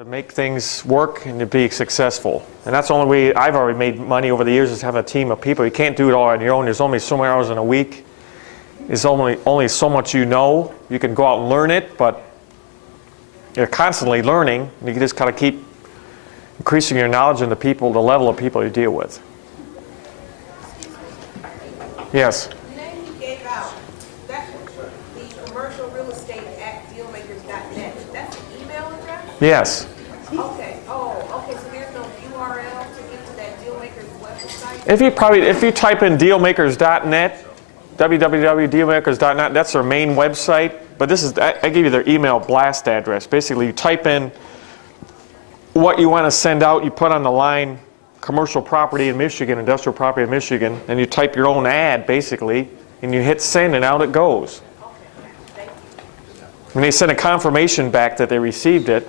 to make things work and to be successful. And that's the only way I've already made money over the years, is having a team of people. You can't do it all on your own. There's only so many hours in a week. There's only so much you know. You can go out and learn it, but you're constantly learning. You just gotta keep increasing your knowledge and the level of people you deal with. Yes? The name you gave out, that's the commercial real estate at dealmakers.net. That's the email address? Yes. Okay. Oh, okay. So there's no URL to get to that Dealmakers website? If you type in dealmakers.net, www.dealmakers.net, that's their main website. But I give you their email blast address. Basically, you type in what you want to send out, you put on the line commercial property in Michigan, industrial property in Michigan, and you type your own ad, basically, and you hit send, and out it goes. Okay. Thank you. And they send a confirmation back that they received it.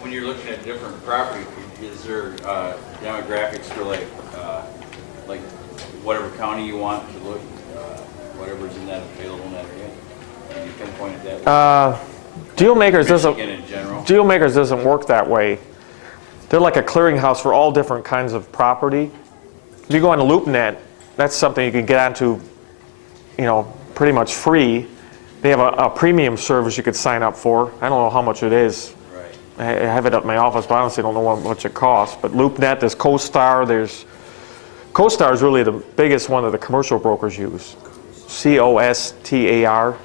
When you're looking at different property, is there demographics for like whatever county you want to look, whatever's in that available in that area? Can you pinpoint it that way? Dealmakers doesn't work that way. They're like a clearinghouse for all different kinds of property. If you go on LoopNet, that's something you can get onto, pretty much free. They have a premium service you could sign up for. I don't know how much it is. Right. I have it at my office, but I honestly don't know how much it costs. But LoopNet, there's CoStar. CoStar is really the biggest one that the commercial brokers use. COSTAR.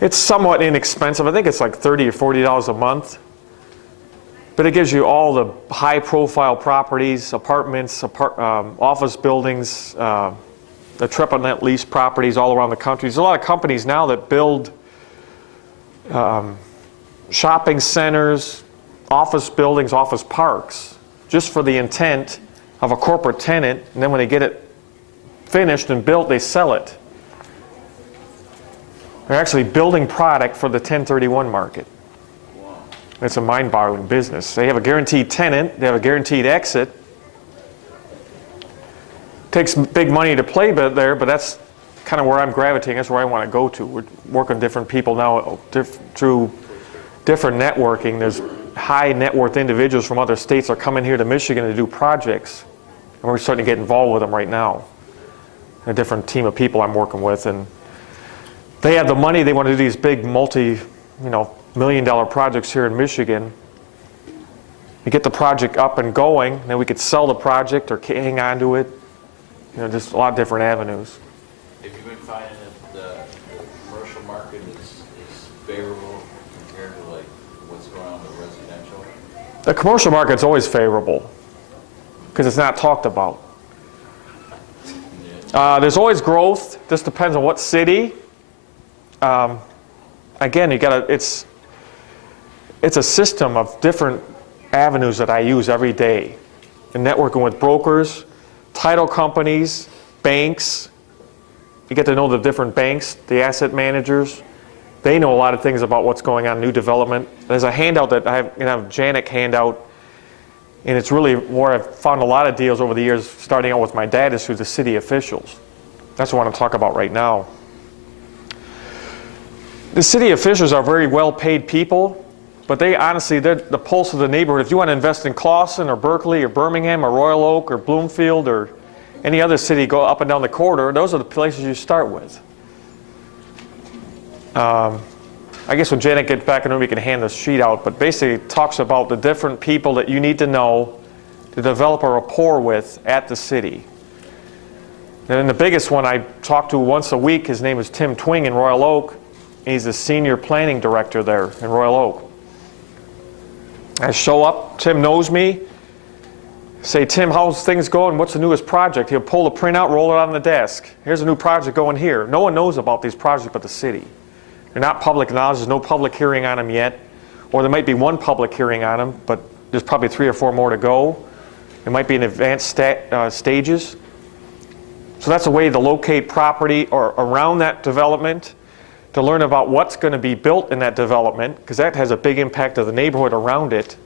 It's somewhat inexpensive. I think it's like $30 or $40 a month. But it gives you all the high-profile properties, apartments, office buildings, the triple net lease properties all around the country. There's a lot of companies now that build shopping centers, office buildings, office parks, just for the intent of a corporate tenant, and then when they get it finished and built, they sell it. They're actually building product for the 1031 market. It's a mind-boggling business. They have a guaranteed tenant, they have a guaranteed exit. Takes big money to play there, but that's kind of where I'm gravitating. That's where I want to go to. We're working with different people now through different networking. There's high net worth individuals from other states that are coming here to Michigan to do projects. And we're starting to get involved with them right now. A different team of people I'm working with. And they have the money, they want to do these big multi-million-dollar projects here in Michigan. We get the project up and going, and then we could sell the project or hang on to it. Just a lot of different avenues. Have you been finding that the commercial market is favorable compared to what's going on with residential? The commercial market's always favorable because it's not talked about. There's always growth. This depends on what city. Again, it's a system of different avenues that I use every day. In networking with brokers, title companies, banks. You get to know the different banks, the asset managers. They know a lot of things about what's going on, new development. There's a handout that I have, Janik handout, and it's really where I've found a lot of deals over the years, starting out with my dad, is through the city officials. That's what I want to talk about right now. The city officials are very well-paid people, but they're the pulse of the neighborhood. If you want to invest in Clawson or Berkeley or Birmingham or Royal Oak or Bloomfield or any other city, go up and down the corridor, those are the places you start with. I guess when Janet gets back in the room, we can hand this sheet out, but basically it talks about the different people that you need to know to develop a rapport with at the city. And then the biggest one I talk to once a week, his name is Tim Twing in Royal Oak. He's the senior planning director there in Royal Oak. I show up, Tim knows me, say, Tim, how's things going? What's the newest project? He'll pull the printout, roll it on the desk. Here's a new project going here. No one knows about these projects but the city. They're not public knowledge. There's no public hearing on them yet. Or there might be one public hearing on them, but there's probably 3 or 4 more to go. It might be in advanced stages. So that's a way to locate property or around that development, to learn about what's going to be built in that development, because that has a big impact of the neighborhood around it.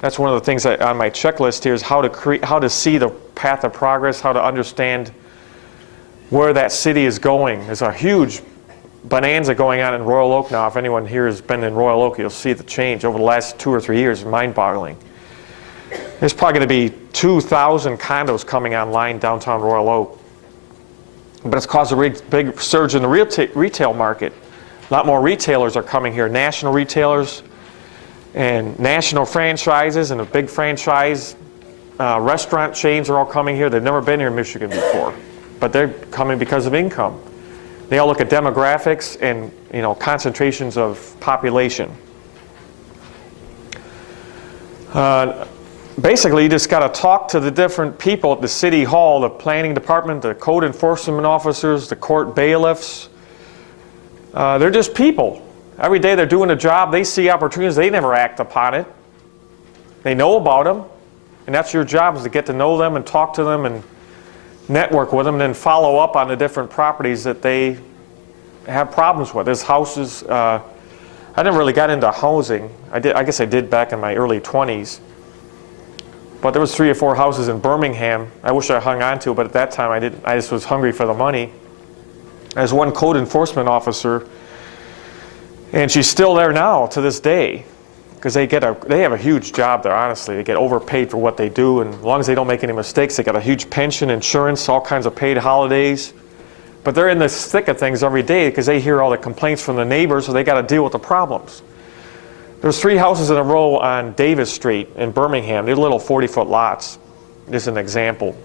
That's one of the things on my checklist here, is how to see the path of progress, how to understand where that city is going. There's a huge bonanza going on in Royal Oak now. If anyone here has been in Royal Oak, you'll see the change over the last 2 or 3 years. Mind-boggling. There's probably going to be 2,000 condos coming online downtown Royal Oak. But it's caused a big surge in the retail market. A lot more retailers are coming here, national retailers and national franchises, and the big franchise restaurant chains are all coming here. They've never been here in Michigan before, but they're coming because of income. They all look at demographics and concentrations of population. Basically, you just got to talk to the different people at the city hall, the planning department, the code enforcement officers, the court bailiffs. They're just people. Every day they're doing a job. They see opportunities. They never act upon it. They know about them. And that's your job, is to get to know them and talk to them and network with them, and then follow up on the different properties that they have problems with. There's houses. I never really got into housing. I guess I did back in my early 20s. But there was 3 or 4 houses in Birmingham I wish I hung on to, but at that time I didn't. I just was hungry for the money. There's one code enforcement officer, and she's still there now to this day, because they have a huge job there, honestly. They get overpaid for what they do, and as long as they don't make any mistakes, they got a huge pension, insurance, all kinds of paid holidays. But they're in the thick of things every day because they hear all the complaints from the neighbors, so they got to deal with the problems. There's 3 houses in a row on Davis Street in Birmingham. They're little 40-foot lots. Just an example.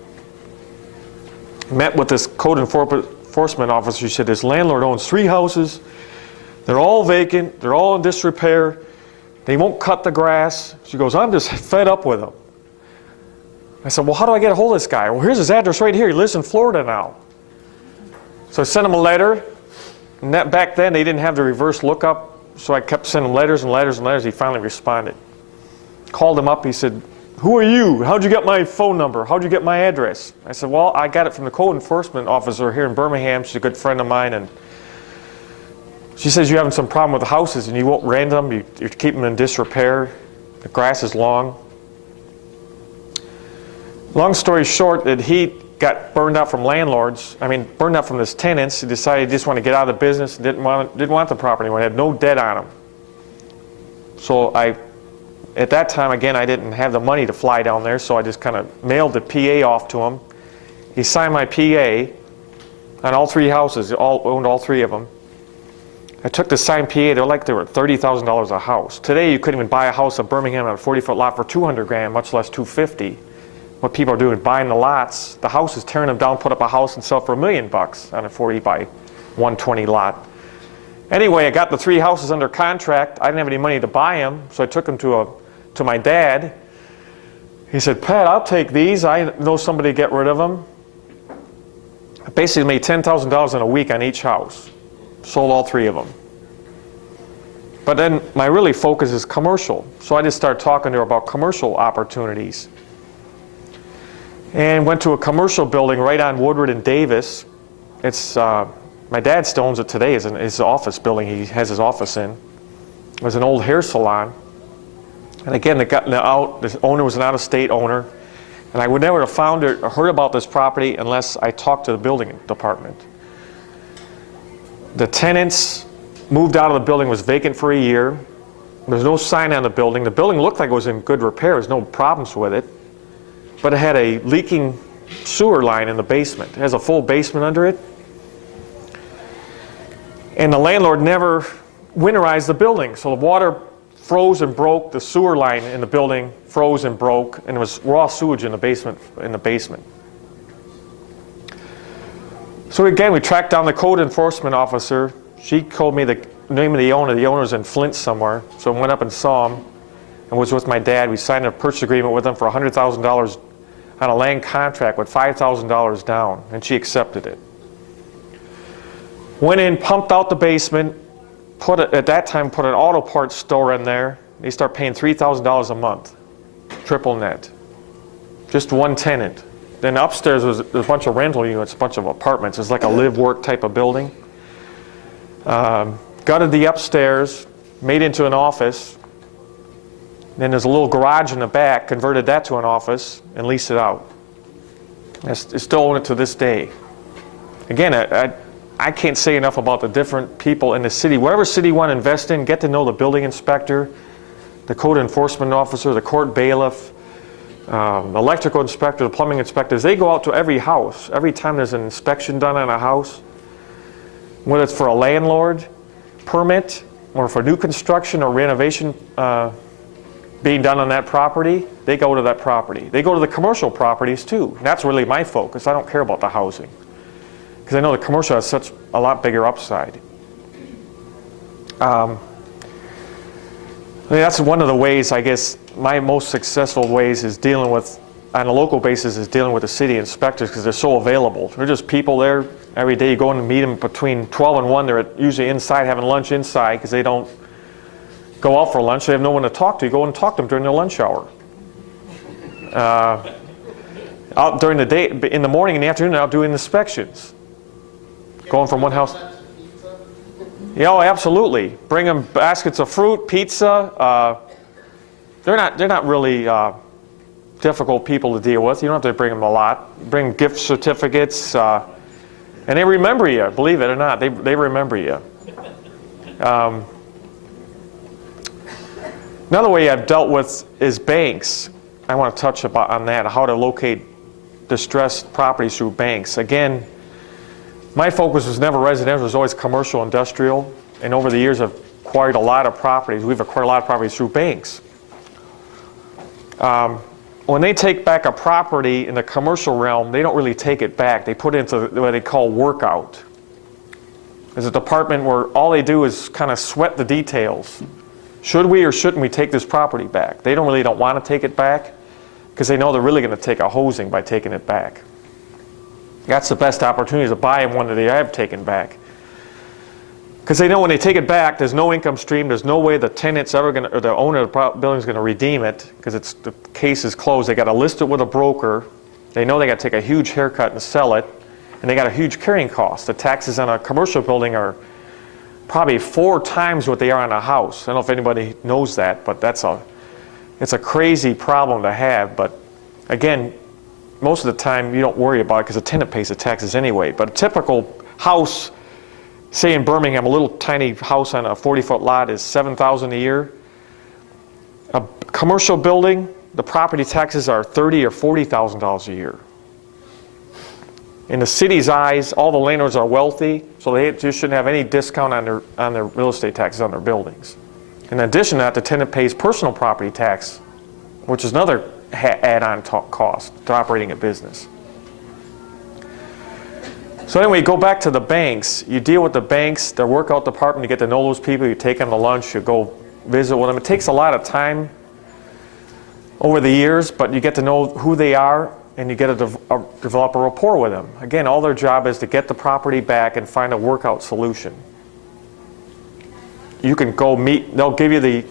Met with this code enforcement officer. She said, this landlord owns 3 houses. They're all vacant. They're all in disrepair. They won't cut the grass. She goes, I'm just fed up with them. I said, well, how do I get a hold of this guy? Well, here's his address right here. He lives in Florida now. So I sent him a letter. And back then, they didn't have the reverse lookup. So I kept sending letters and letters and letters. He finally responded. Called him up. He said, who are you? How'd you get my phone number? How'd you get my address? I said, well, I got it from the code enforcement officer here in Birmingham. She's a good friend of mine. And she says you're having some problem with the houses and you won't rent them. You keep them in disrepair. The grass is long. Long story short, that he got burned out from landlords. Burned out from his tenants. He decided he just wanted to get out of the business. Didn't want the property anymore. Had no debt on him. So at that time, again, I didn't have the money to fly down there, so I just kind of mailed the PA off to him. He signed my PA on all 3 houses. Owned all 3 of them. I took the signed PA. They were $30,000 a house. Today, you couldn't even buy a house in Birmingham on a 40-foot lot for $200,000, much less $250,000. What people are doing, buying the lots, the houses, tearing them down, put up a house and sell for $1 million on a 40 by 120 lot. Anyway, I got the 3 houses under contract. I didn't have any money to buy them, so I took them to my dad. He said, Pat, I'll take these. I know somebody to get rid of them. I basically made $10,000 in a week on each house. Sold all 3 of them. But then my really focus is commercial. So I just started talking to her about commercial opportunities. And went to a commercial building right on Woodward and Davis. It's my dad still owns it today. It's his office building. He has his office in. It was an old hair salon. And again, the owner was an out-of-state owner. And I would never have found or heard about this property unless I talked to the building department. The tenants moved out of the building. Was vacant for a year. There's no sign on the building. The building looked like it was in good repair. There's no problems with it. But it had a leaking sewer line in the basement. It has a full basement under it. And the landlord never winterized the building. So the water froze and broke. The sewer line in the building froze and broke. And there was raw sewage in the basement. So again, we tracked down the code enforcement officer. She told me the name of the owner. The owner's in Flint somewhere. So I went up and saw him and was with my dad. We signed a purchase agreement with him for $100,000 on a land contract with $5,000 down, and she accepted it. Went in, pumped out the basement, at that time put an auto parts store in there. They start paying $3,000 a month, triple net. Just one tenant. Then upstairs was a bunch of rental units, a bunch of apartments. It's like a live-work type of building. Gutted the upstairs, made into an office. Then there's a little garage in the back, converted that to an office, and leased it out. I still own it to this day. Again, I can't say enough about the different people in the city. Whatever city you want to invest in, get to know the building inspector, the code enforcement officer, the court bailiff, the electrical inspector, the plumbing inspectors. They go out to every house. Every time there's an inspection done on a house, whether it's for a landlord permit or for new construction or renovation being done on that property, they go to that property. They go to the commercial properties too. And that's really my focus. I don't care about the housing, because I know the commercial has such a lot bigger upside. I mean, that's one of the ways, I guess, my most successful ways is dealing with, on a local basis, is dealing with the city inspectors, because they're so available. They're just people there every day. You go in and meet them between 12 and 1. They're usually inside having lunch inside, because they don't go out for lunch. They have no one to talk to. You go and talk to them during their lunch hour. Out during the day, in the morning and the afternoon, they're out doing inspections. Going from one house. Yeah, oh, absolutely. Bring them baskets of fruit, pizza. They're not really difficult people to deal with. You don't have to bring them a lot. Bring gift certificates, and they remember you. Believe it or not, they remember you. Another way I've dealt with is banks. I want to touch on that, how to locate distressed properties through banks. Again, my focus was never residential, it was always commercial, industrial, and over the years I've acquired a lot of properties. We've acquired a lot of properties through banks. When they take back a property in the commercial realm, they don't really take it back. They put it into what they call workout. There's a department where all they do is kind of sweat the details. Should we or shouldn't we take this property back? They don't want to take it back, because they know they're really going to take a hosing by taking it back. That's the best opportunity, to buy one that they have taken back. Because they know when they take it back, there's no income stream, there's no way the tenant's ever going to, or the owner of the building is going to redeem it, because the case is closed. They got to list it with a broker. They know they got to take a huge haircut and sell it, and they got a huge carrying cost. The taxes on a commercial building are probably 4 times what they are on a house. I don't know if anybody knows that, but it's a crazy problem to have. But again, most of the time you don't worry about it, because the tenant pays the taxes anyway. But a typical house, say in Birmingham, a little tiny house on a 40-foot lot is $7,000 a year. A commercial building, the property taxes are $30,000 or $40,000 a year. In the city's eyes, all the landlords are wealthy, so they just shouldn't have any discount on their real estate taxes on their buildings. In addition to that, the tenant pays personal property tax, which is another add-on cost to operating a business. So anyway, go back to the banks. You deal with the banks, their workout department, you get to know those people, you take them to lunch, you go visit with them. It takes a lot of time over the years, but you get to know who they are, and you get to develop a rapport with them. Again, all their job is to get the property back and find a workout solution. You can go meet, they'll give you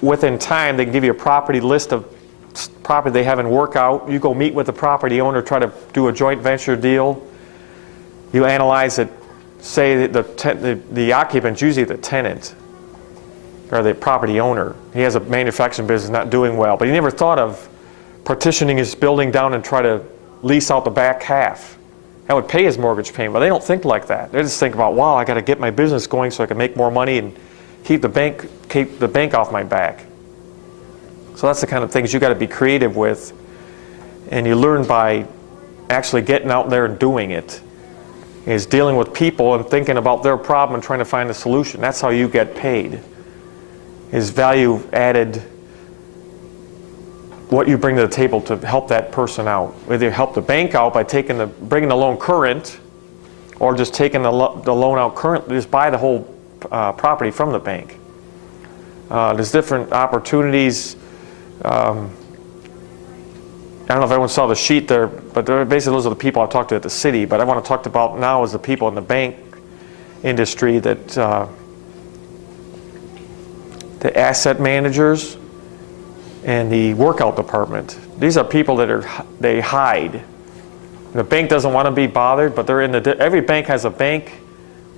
within time, they can give you a property list of property they have in workout. You go meet with the property owner, try to do a joint venture deal. You analyze it, say the occupant's usually the tenant or the property owner. He has a manufacturing business not doing well, but he never thought of partitioning his building down and try to lease out the back half. That would pay his mortgage payment, but they don't think like that. They just think about, wow, I got to get my business going so I can make more money and keep the bank off my back. So that's the kind of things you got to be creative with, and you learn by actually getting out there and doing it. Is dealing with people and thinking about their problem and trying to find a solution. That's how you get paid. Is value added, what you bring to the table to help that person out. Whether you help the bank out by bringing the loan current, or just taking the loan out current, just buy the whole property from the bank. There's different opportunities. I don't know if everyone saw the sheet there, but basically those are the people I've talked to at the city. But I want to talk about now is the people in the bank industry, that the asset managers and the workout department. These are people that they hide. The bank doesn't want to be bothered, but they're every bank has a bank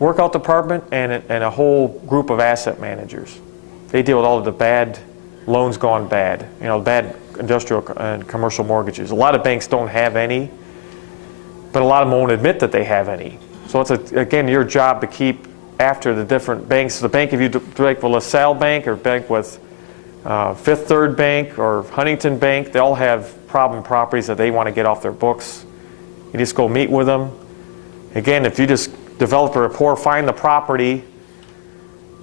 workout department and a whole group of asset managers. They deal with all of the bad loans gone bad, bad industrial and commercial mortgages. A lot of banks don't have any, but a lot of them won't admit that they have any. So it's, again, your job to keep after the different banks. The bank, if you bank with LaSalle Bank or bank with Fifth Third Bank or Huntington Bank, they all have problem properties that they want to get off their books. You just go meet with them. Again, if you just develop a rapport, find the property.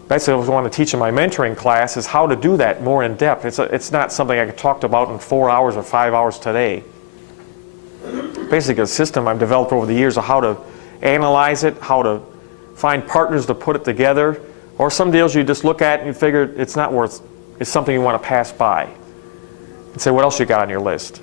That's what I want to teach in my mentoring class, is how to do that more in depth. It's not something I could talk about in 4 hours or 5 hours today. Basically a system I've developed over the years of how to analyze it, how to find partners to put it together, or some deals you just look at and you figure it's not worth, it's something you want to pass by. And say, what else you got on your list?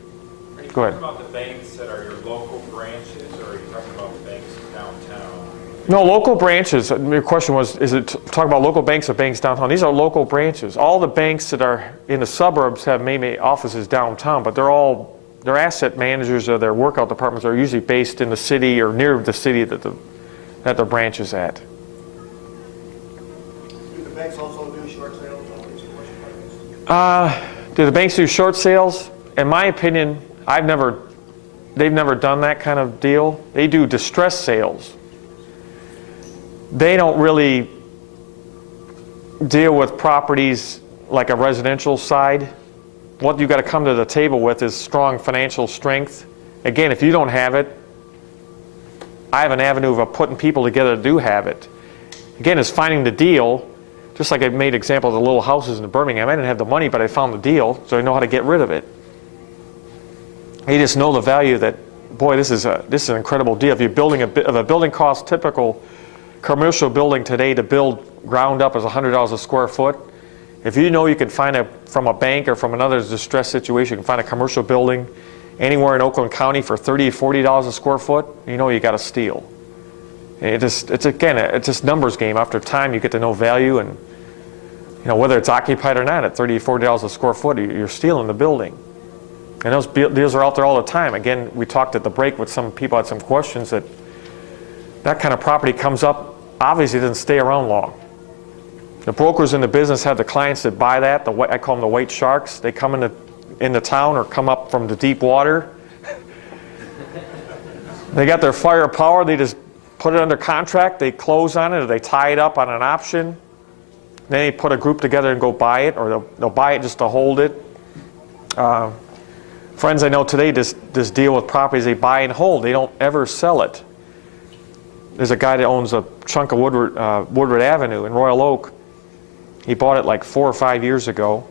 Are you Go ahead. talking about the banks that are your local branches, or are you talking about banks downtown? No, local branches. Your question was, is it talking about local banks or banks downtown? These are local branches. All the banks that are in the suburbs have maybe offices downtown, but their asset managers or their workout departments are usually based in the city or near the city that their branch is at. Do the banks also do short sales on these commercial properties? Do the banks do short sales? In my opinion, they've never done that kind of deal. They do distress sales. They don't really deal with properties like a residential side. What you've got to come to the table with is strong financial strength. Again, if you don't have it, I have an avenue of putting people together to do have it. Again, it's finding the deal. Just like I made examples of the little houses in Birmingham. I didn't have the money, but I found the deal, so I know how to get rid of it. You just know the value that, boy, this is an incredible deal. If you're building a building cost, typical commercial building today to build ground up is $100 a square foot. If you know you can find from a bank or from another distressed situation, you can find a commercial building anywhere in Oakland County for $30, $40 a square foot, you know you got a steal. It's just numbers game. After time, you get to know value, and whether it's occupied or not, at $30, $40 a square foot, you're stealing the building. And those deals are out there all the time. Again, we talked at the break with some people, had some questions that kind of property comes up, obviously doesn't stay around long. The brokers in the business have the clients that buy that. I call them the white sharks. They come into town or come up from the deep water. They got their firepower. They just put it under contract. They close on it, or they tie it up on an option. Then they put a group together and go buy it, or they'll buy it just to hold it. Friends I know today just deal with properties they buy and hold. They don't ever sell it. There's a guy that owns a chunk of Woodward Avenue in Royal Oak. He bought it like 4 or 5 years ago.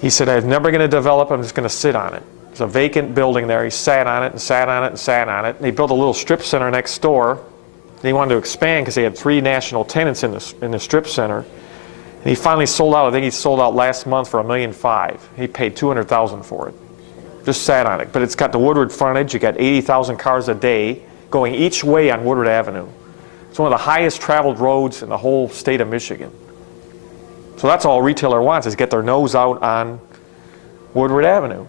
He said, I'm never going to develop, I'm just going to sit on it. There's a vacant building there. He sat on it and sat on it and sat on it. And he built a little strip center next door. And he wanted to expand because they had 3 national tenants in the strip center. And he finally sold out. I think he sold out last month for $1.5 million. He paid $200,000 for it. Just sat on it. But it's got the Woodward frontage. You got 80,000 cars a day going each way on Woodward Avenue. It's one of the highest traveled roads in the whole state of Michigan. So that's all a retailer wants, is get their nose out on Woodward Avenue.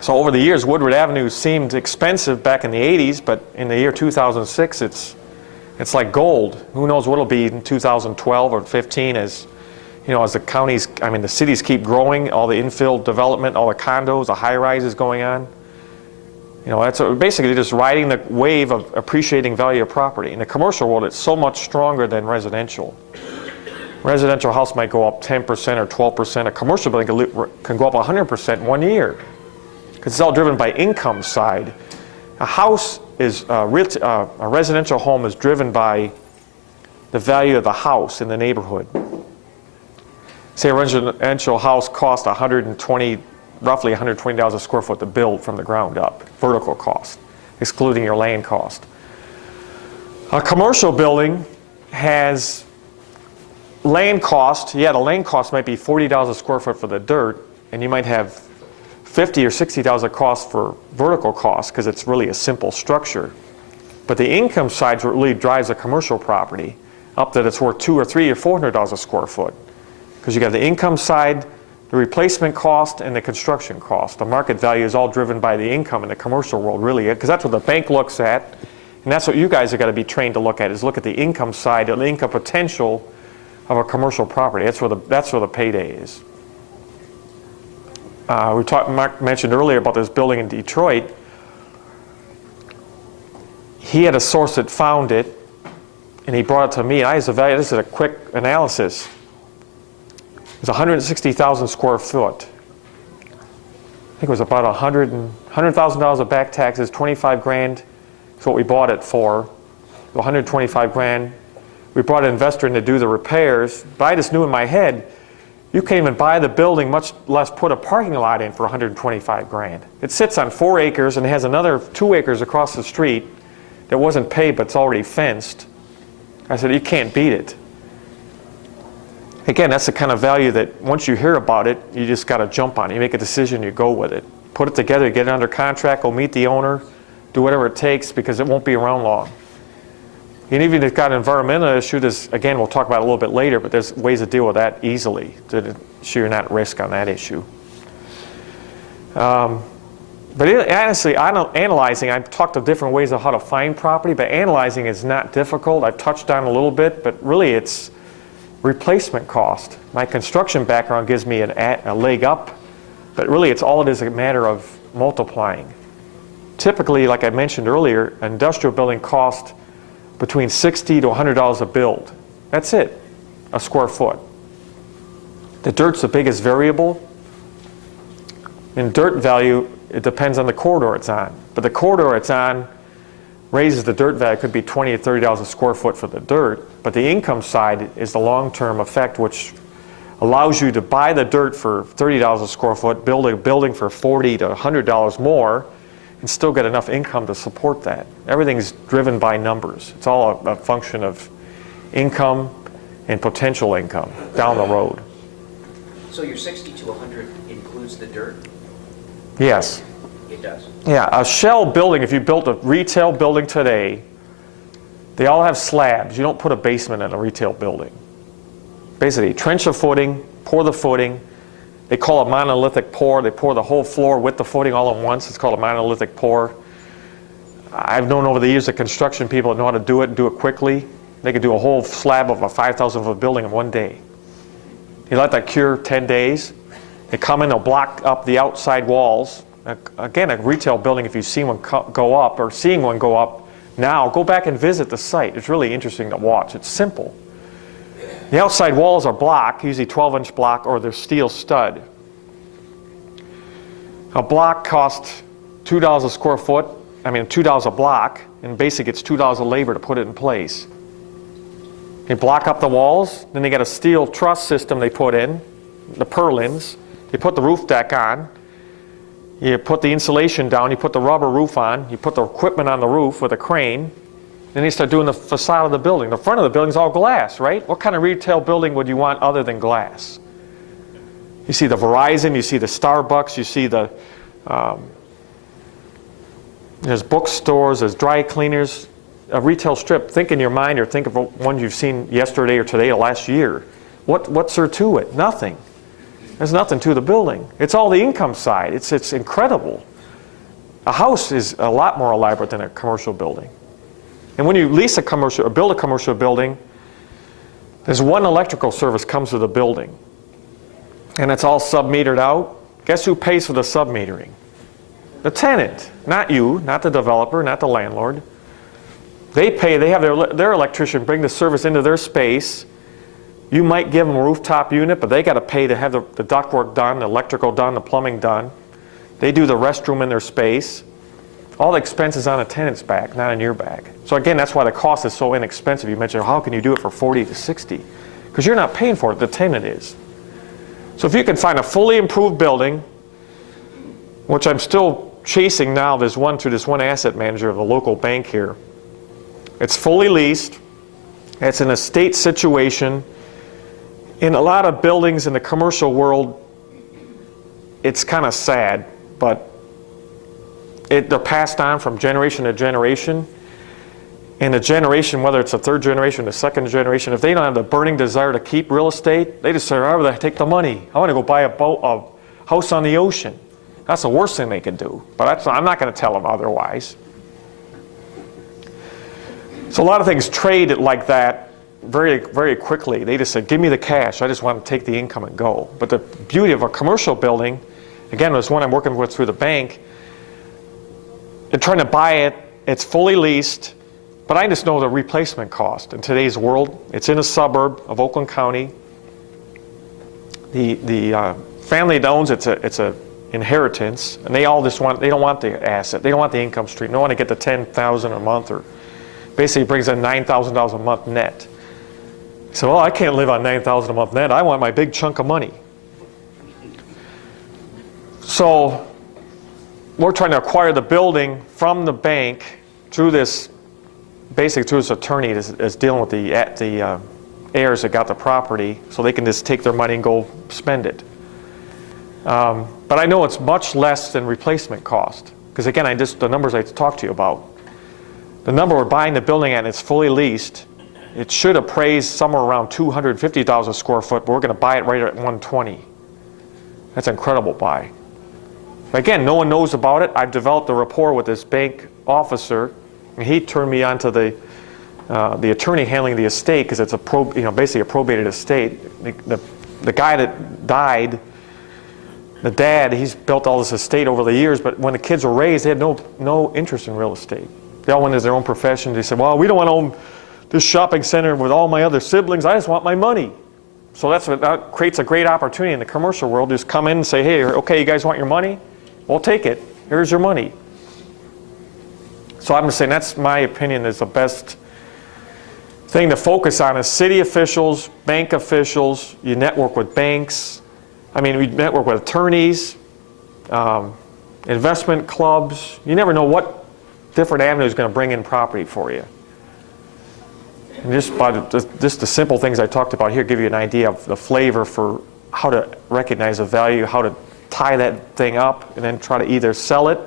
So over the years, Woodward Avenue seemed expensive back in the 80s, but in the year 2006, it's like gold. Who knows what it'll be in 2012 or 15 as the cities keep growing, all the infill development, all the condos, the high-rises going on. That's basically just riding the wave of appreciating value of property. In the commercial world, it's so much stronger than residential. Residential house might go up 10% or 12%. A commercial building can go up 100% in 1 year, because it's all driven by income side. A house is a residential home is driven by the value of the house in the neighborhood. Say a residential house costs roughly $120 a square foot to build from the ground up, vertical cost, excluding your land cost. A commercial building has land cost. The land cost might be $40 a square foot for the dirt, and you might have $50 or $60 a cost for vertical cost, because it's really a simple structure. But the income side really drives a commercial property up that it's worth $200 or $300 or $400 a square foot, because you got the income side, the replacement cost, and the construction cost. The market value is all driven by the income in the commercial world, really, because that's what the bank looks at, and that's what you guys are going to be trained to look at, is look at the income side and the income potential of a commercial property. That's where the payday is. Mark mentioned earlier about this building in Detroit. he had a source that found it, and he brought it to me. And I just this is a quick analysis. It's 160,000 square foot. I think it was about $100,000 of back taxes, 25 grand is what we bought it for, 125 grand. We brought an investor in to do the repairs, but I just knew in my head, you can't even buy the building, much less put a parking lot in for 125 grand. It sits on 4 acres and has another 2 acres across the street that wasn't paid, but it's already fenced. I said, you can't beat it. Again, that's the kind of value that once you hear about it, you just got to jump on it. You make a decision, you go with it. Put it together, get it under contract, go meet the owner, do whatever it takes because it won't be around long. And even if it's got an environmental issue, again, we'll talk about it a little bit later, but there's ways to deal with that easily to ensure you're not at risk on that issue. But honestly, analyzing, I've talked of different ways of how to find property, but analyzing is not difficult. I've touched on it a little bit, but really it's replacement cost. My construction background gives me a leg up, but really all it is a matter of multiplying. Typically, like I mentioned earlier, an industrial building costs between $60 to $100 a build. That's it, a square foot. The dirt's the biggest variable. In dirt value, it depends on the corridor it's on. But the corridor it's on raises the dirt value. It could be $20 to $30 a square foot for the dirt. But the income side is the long-term effect, which allows you to buy the dirt for $30 a square foot, build a building for $40 to $100 more, and still get enough income to support that. Everything's driven by numbers. It's all a function of income and potential income down the road. So your 60 to 100 includes the dirt? Yes. It does. Yeah, a shell building, if you built a retail building today, they all have slabs. You don't put a basement in a retail building. Basically, trench a footing, pour the footing. They call it monolithic pour. They pour the whole floor with the footing all at once. It's called a monolithic pour. I've known over the years that construction people that know how to do it and do it quickly. They can do a whole slab of a 5,000 foot building in one day. You let that cure 10 days. They come in, they'll block up the outside walls. Again, a retail building, if you've seen one go up or seeing one go up now, go back and visit the site. It's really interesting to watch. It's simple. The outside walls are block, usually 12-inch block, or they're steel stud. A block costs $2 a square foot, $2 a block, and basically it's $2 a labor to put it in place. They block up the walls, then they got a steel truss system they put in, the purlins. They put the roof deck on, you put the insulation down, you put the rubber roof on, you put the equipment on the roof with a crane, then you start doing the facade of the building. The front of the building's all glass, right? What kind of retail building would you want other than glass? You see the Verizon, you see the Starbucks, you see the, there's bookstores, there's dry cleaners. A retail strip, think in your mind or think of one you've seen yesterday or today or last year. What's there to it? Nothing. There's nothing to the building. It's all the income side. It's incredible. A house is a lot more elaborate than a commercial building. And when you lease a commercial or build a commercial building, there's one electrical service comes with the building. And it's all sub-metered out. Guess who pays for the sub-metering? The tenant, not you, not the developer, not the landlord. They pay, they have their electrician bring the service into their space. You might give them a rooftop unit, but they got to pay to have the ductwork done, the electrical done, the plumbing done. They do the restroom in their space. All the expense is on a tenant's back, not on your back. So again, that's why the cost is so inexpensive. You mentioned, how can you do it for 40 to 60? Because you're not paying for it, the tenant is. So if you can find a fully improved building, which I'm still chasing now, there's one through this one asset manager of a local bank here. It's fully leased. It's in a state situation. In a lot of buildings in the commercial world, it's kind of sad, but they're passed on from generation to generation. And the generation, whether it's a third generation or a second generation, if they don't have the burning desire to keep real estate, they just say, I'd rather take the money. I want to go buy a house on the ocean. That's the worst thing they can do. But I'm not going to tell them otherwise. So a lot of things trade it like that very, very quickly. They just said, give me the cash. I just want to take the income and go. But the beauty of a commercial building, again, there's one I'm working with through the bank. They're trying to buy it. It's fully leased. But I just know the replacement cost in today's world. It's in a suburb of Oakland County. The family that owns it's a inheritance, and they all just want, they don't want the asset, they don't want the income stream. They don't want to get the $10,000 a month, or basically brings in $9,000 a month net. So, well, I can't live on $9,000 a month net. I want my big chunk of money. So we're trying to acquire the building from the bank through this, basically through this attorney that's dealing with the heirs that got the property, so they can just take their money and go spend it. But I know it's much less than replacement cost, because again, the numbers I talked to you about. The number we're buying the building at, and it's fully leased. It should appraise somewhere around $250,000 a square foot, but we're going to buy it right at $120,000. That's an incredible buy. But again, no one knows about it. I've developed a rapport with this bank officer, and he turned me on to the attorney handling the estate, because it's basically a probated estate. The guy that died, the dad, he's built all this estate over the years, but when the kids were raised, they had no interest in real estate. They all went into their own profession. They said, well, we don't want to own this shopping center with all my other siblings. I just want my money. So that creates a great opportunity in the commercial world. Just come in and say, hey, okay, you guys want your money? We'll take it. Here's your money. So I'm just saying, that's my opinion, is the best thing to focus on is city officials, bank officials. You network with banks. I mean, we network with attorneys, investment clubs. You never know what different avenue is going to bring in property for you. And just the simple things I talked about here give you an idea of the flavor for how to recognize a value, how to tie that thing up, and then try to either sell it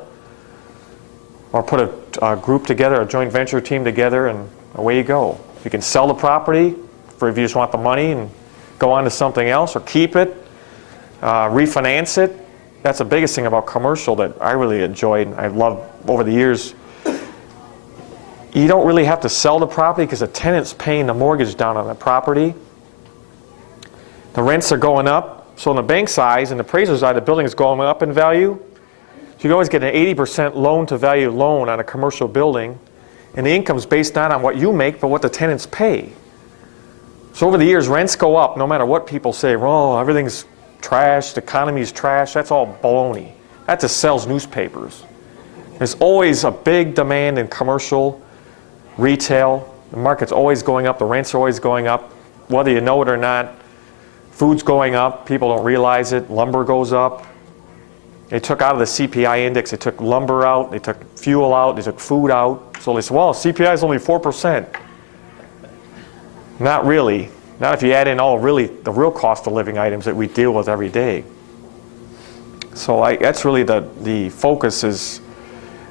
or put a group together, a joint venture team together, and away you go. You can sell the property if you just want the money and go on to something else, or keep it, refinance it. That's the biggest thing about commercial that I really enjoyed and I've loved over the years. You don't really have to sell the property because the tenant's paying the mortgage down on the property. The rents are going up. So on the bank side and the appraiser side, the building is going up in value. So you can always get an 80% loan-to-value loan on a commercial building. And the income's based not on what you make, but what the tenants pay. So over the years, rents go up no matter what people say. Oh, everything's trash, the economy's trash. That's all baloney. That just sells newspapers. There's always a big demand in commercial, retail. The market's always going up. The rents are always going up, whether you know it or not. Food's going up. People don't realize it. Lumber goes up. They took out of the CPI index. They took lumber out. They took fuel out. They took food out. So they said, well, CPI is only 4%. Not really. Not if you add in the real cost of living items that we deal with every day. So that's really the focus is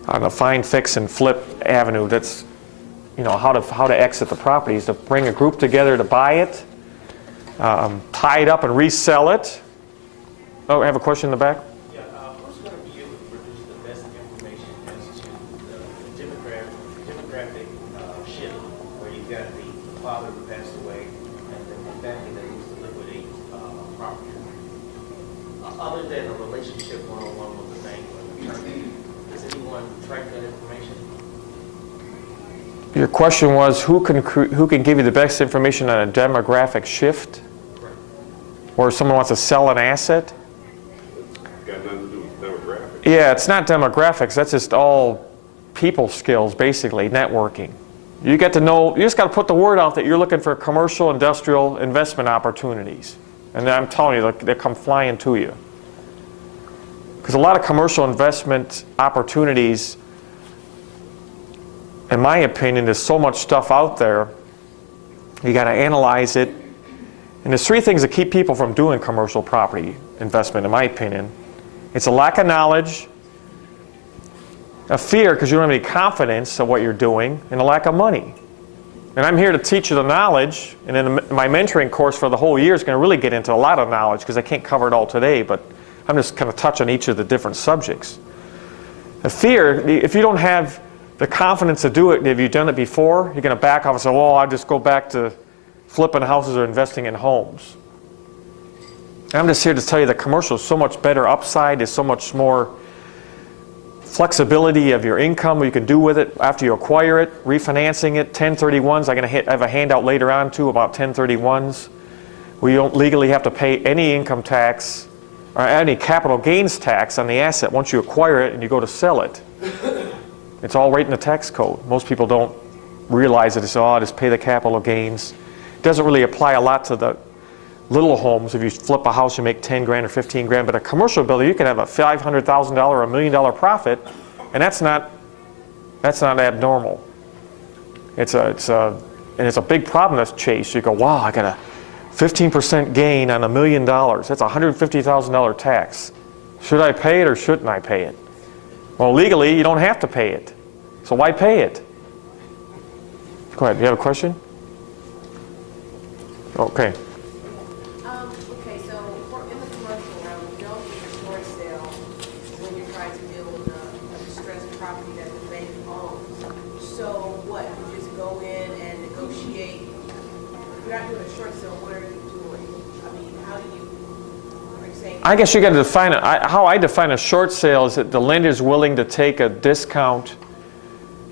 on the find, fix, and flip avenue. That's how to exit the properties, to bring a group together to buy it, tie it up and resell it. Oh, I have a question in the back. Yeah, who's going to be able to produce the best information as to the demographic shift, where you've got the father who passed away and then the family that needs to liquidate property? Other than a relationship one-on-one with the bank or the attorney, does anyone track that information? Your question was who can give you the best information on a demographic shift? Correct. Or someone wants to sell an asset? Got nothing to do with demographics. Yeah, it's not demographics. That's just all people skills, basically, networking. You just got to put the word out that you're looking for commercial, industrial investment opportunities. And then I'm telling you, they come flying to you. Because a lot of commercial investment opportunities, in my opinion, there's so much stuff out there, you got to analyze it. And there's three things that keep people from doing commercial property investment, in my opinion. It's a lack of knowledge, a fear because you don't have any confidence of what you're doing, and a lack of money. And I'm here to teach you the knowledge, and in my mentoring course for the whole year is going to really get into a lot of knowledge because I can't cover it all today, but I'm just going to touch on each of the different subjects. The fear, if you don't have the confidence to do it, if you've done it before, you're going to back off and say, well, I'll just go back to flipping houses or investing in homes. I'm just here to tell you that commercial is so much better upside, is so much more flexibility of your income, what you can do with it after you acquire it, refinancing it, 1031s. I'm going to have a handout later on too about 1031s. We don't legally have to pay any income tax or any capital gains tax on the asset once you acquire it and you go to sell it. It's all right in the tax code. Most people don't realize it. It's, oh, just pay the capital gains. It doesn't really apply a lot to the little homes. If you flip a house, you make 10 grand or 15 grand. But a commercial building, you can have a $500,000 or $1 million profit, and that's not abnormal. It's a big problem that's chased. You go, wow, I got a 15% gain on $1 million. That's a $150,000 tax. Should I pay it or shouldn't I pay it? Well, legally, you don't have to pay it. So why pay it? Go ahead. You have a question? Okay. Okay, so in the commercial realm, you don't get a short sale when you're trying to deal with a distressed property that the bank owns. So what, you just go in and negotiate? You're not doing a short sale, what are you doing? I mean, how do you, are you saying? I guess you got to define it. How I define a short sale is that the lender's willing to take a discount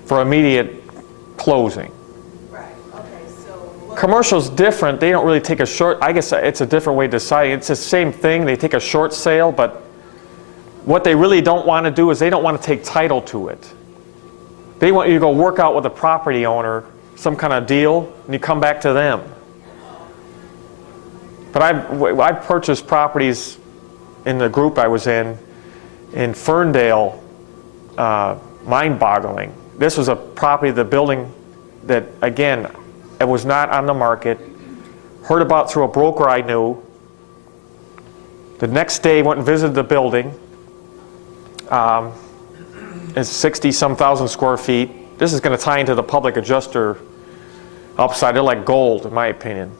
for immediate closing. Right, okay, so what? Commercial's different. They don't really take a short, I guess it's a different way of deciding. It's the same thing. They take a short sale, but what they really don't want to do is they don't want to take title to it. They want you to go work out with the property owner some kind of deal, and you come back to them. But I've purchased properties in the group I was in Ferndale, mind-boggling. This was a property, the building that, again, it was not on the market. Heard about through a broker I knew. The next day, went and visited the building. It's 60-some thousand square feet. This is going to tie into the public adjuster upside. They're like gold, in my opinion.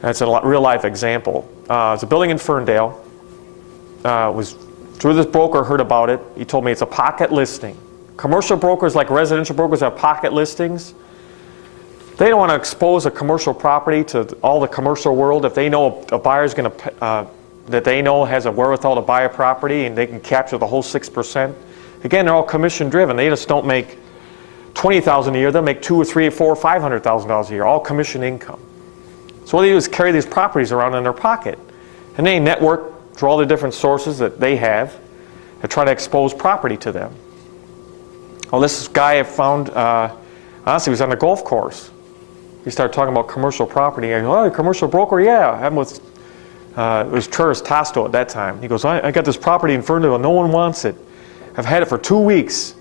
That's a real-life example. It's a building in Ferndale. Was through this broker, heard about it. He told me it's a pocket listing. Commercial brokers, like residential brokers, have pocket listings. They don't want to expose a commercial property to all the commercial world. If they know a buyer's going to, that they know has a wherewithal to buy a property and they can capture the whole 6%. Again, they're all commission driven. They just don't make $20,000 a year. They'll make $200,000 or $300,000 or $400,000 or $500,000 a year, all commission income. So what they do is carry these properties around in their pocket, and they network through all the different sources that they have and try to expose property to them. Well, this guy I found, honestly, was on the golf course. He started talking about commercial property. I go, oh, commercial broker? Yeah, I'm with, it was Turris Tasto at that time. He goes, I got this property in Ferndale, no one wants it. I've had it for 2 weeks.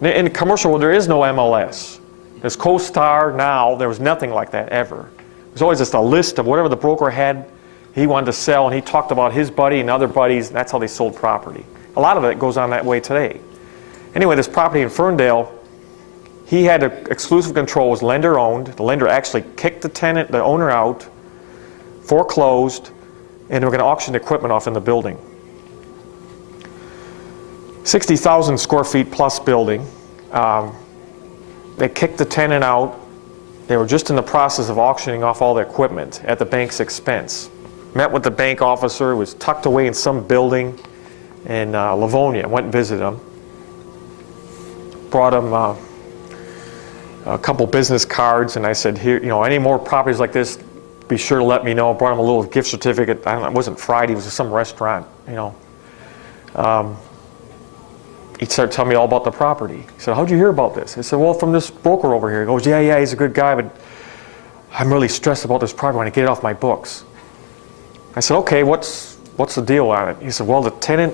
In commercial, well, there is no MLS. There's CoStar now. There was nothing like that ever. It was always just a list of whatever the broker had he wanted to sell, and he talked about his buddy and other buddies, and that's how they sold property. A lot of it goes on that way today. Anyway, this property in Ferndale, he had exclusive control, was lender owned. The lender actually kicked the owner out, foreclosed, and they were going to auction the equipment off in the building. 60,000 square feet plus building. They kicked the tenant out. They were just in the process of auctioning off all the equipment at the bank's expense. Met with the bank officer, was tucked away in some building in Livonia. Went and visited him. Brought him a couple business cards, and I said, here, you know, any more properties like this, be sure to let me know. Brought him a little gift certificate. I don't know, it wasn't Friday, it was some restaurant, you know. He started telling me all about the property. He said, how'd you hear about this? I said, well, from this broker over here. He goes, yeah, he's a good guy, but I'm really stressed about this property. I want to get it off my books. I said, okay, what's the deal on it? He said, well, the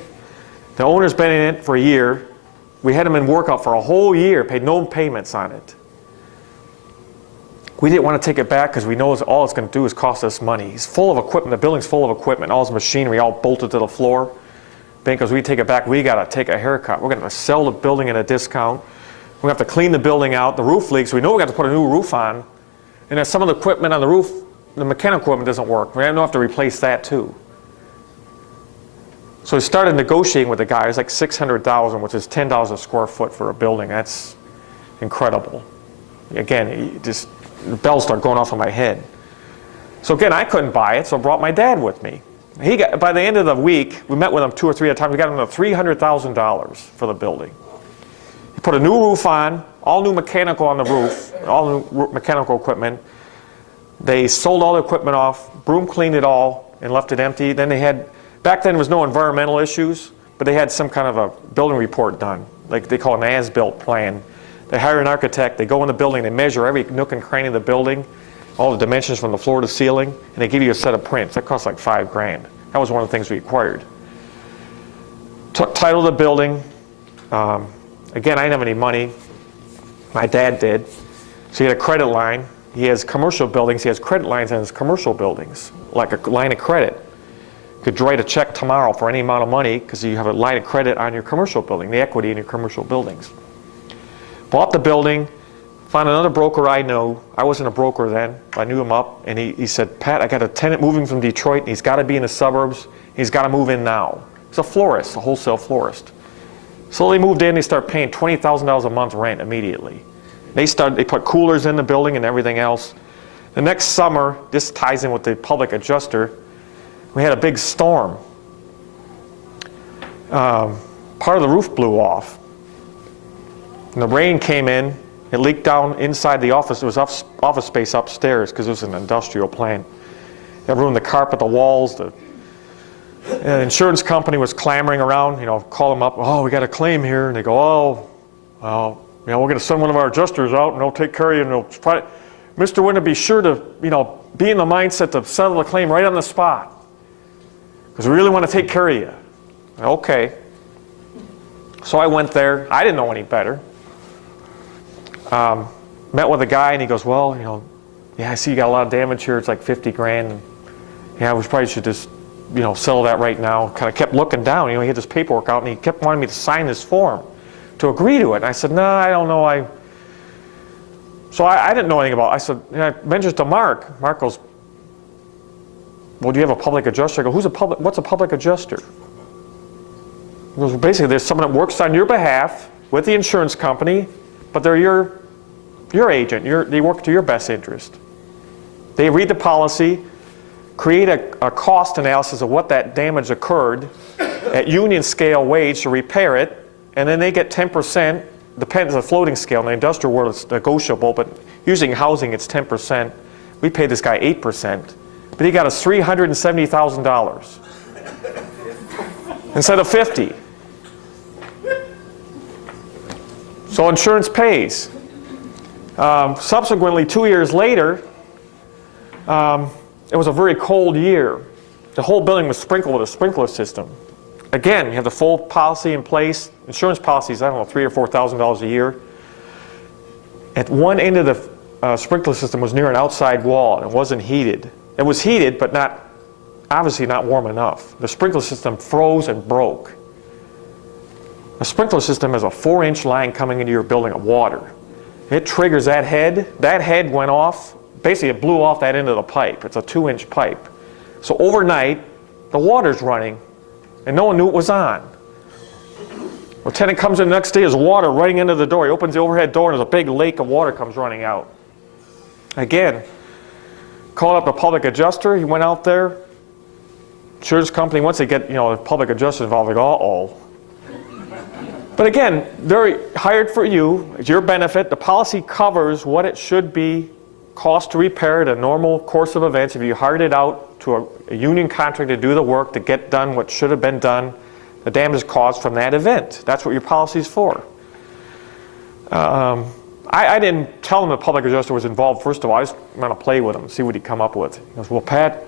owner's been in it for a year. We had him in workout for a whole year, paid no payments on it. We didn't want to take it back because we know all it's going to do is cost us money. He's full of equipment. The building's full of equipment. All his machinery all bolted to the floor. Bank goes, we take it back, we got to take a haircut. We're going to sell the building at a discount. We're going to have to clean the building out. The roof leaks. We know we got to put a new roof on. And then some of the equipment on the roof, the mechanical equipment doesn't work. We have to replace that too. So we started negotiating with the guy. It was like $600,000, which is $10 a square foot for a building. That's incredible. Again, the bells start going off in my head. So again, I couldn't buy it, so I brought my dad with me. He got, by the end of the week, we met with him 2 or 3 at a time, we got him to $300,000 for the building. He put a new roof on, all new mechanical on the roof, all new mechanical equipment. They sold all the equipment off, broom cleaned it all, and left it empty. Then they had, back then there was no environmental issues, but they had some kind of a building report done, like they call an as-built plan. They hire an architect, they go in the building, they measure every nook and cranny of the building, all the dimensions from the floor to ceiling, and they give you a set of prints. That costs like $5,000. That was one of the things we acquired. Took title of the building. Again, I didn't have any money. My dad did. So he had a credit line. He has commercial buildings. He has credit lines on his commercial buildings, like a line of credit. You could write a check tomorrow for any amount of money because you have a line of credit on your commercial building, the equity in your commercial buildings. Bought the building. Found another broker I knew. I wasn't a broker then. I knew him up, and he said, Pat, I got a tenant moving from Detroit, and he's got to be in the suburbs. He's got to move in now. He's a florist, a wholesale florist. So they moved in. They start paying $20,000 a month rent immediately. They put coolers in the building and everything else. The next summer, this ties in with the public adjuster, we had a big storm. Part of the roof blew off. And the rain came in. It leaked down inside the office. There was office space upstairs because it was an industrial plant. It ruined the carpet, the walls. The insurance company was clamoring around, call them up. Oh, we got a claim here. And they go, oh, well, we're going to send one of our adjusters out and they'll take care of you. And they'll try. Mr. Winter, be sure to, be in the mindset to settle the claim right on the spot because we really want to take care of you. Okay. So I went there. I didn't know any better. Met with a guy, and he goes, well, yeah, I see you got a lot of damage here. It's like $50,000. And, yeah, we probably should just, settle that right now. Kind of kept looking down. He had this paperwork out, and he kept wanting me to sign this form to agree to it. And I said, no, I don't know. So I didn't know anything about it. I said, I mentioned it to Mark. Mark goes, well, do you have a public adjuster? I go, what's a public adjuster? He goes, well, basically, there's someone that works on your behalf with the insurance company, but they're your agent. They work to your best interest. They read the policy, create a cost analysis of what that damage occurred at union scale wage to repair it, and then they get 10%, depends on the floating scale. In the industrial world, it's negotiable, but usually in housing, it's 10%. We paid this guy 8%, but he got us $370,000 instead of $50,000. So insurance pays. Subsequently, 2 years later, it was a very cold year. The whole building was sprinkled with a sprinkler system. Again, you have the full policy in place. Insurance policies, I don't know, $3,000 or $4,000 a year. At one end of the sprinkler system was near an outside wall, and it wasn't heated. It was heated, but obviously not warm enough. The sprinkler system froze and broke. The sprinkler system has a 4-inch line coming into your building of water. It triggers that head. That head went off. Basically, it blew off that end of the pipe. It's a 2-inch pipe. So overnight, the water's running, and no one knew it was on. Lieutenant comes in the next day, there's water running into the door. He opens the overhead door, and there's a big lake of water comes running out. Again, called up the public adjuster. He went out there. Insurance company, once they get the public adjuster involved, they go, uh-oh. But again, they're hired for you. It's your benefit. The policy covers what it should be, cost to repair it, a normal course of events. If you hired it out to a union contract to do the work, to get done what should have been done, the damage caused from that event. That's what your policy is for. I didn't tell him the public adjuster was involved, first of all. I just want to play with him, see what he'd come up with. He goes, well, Pat,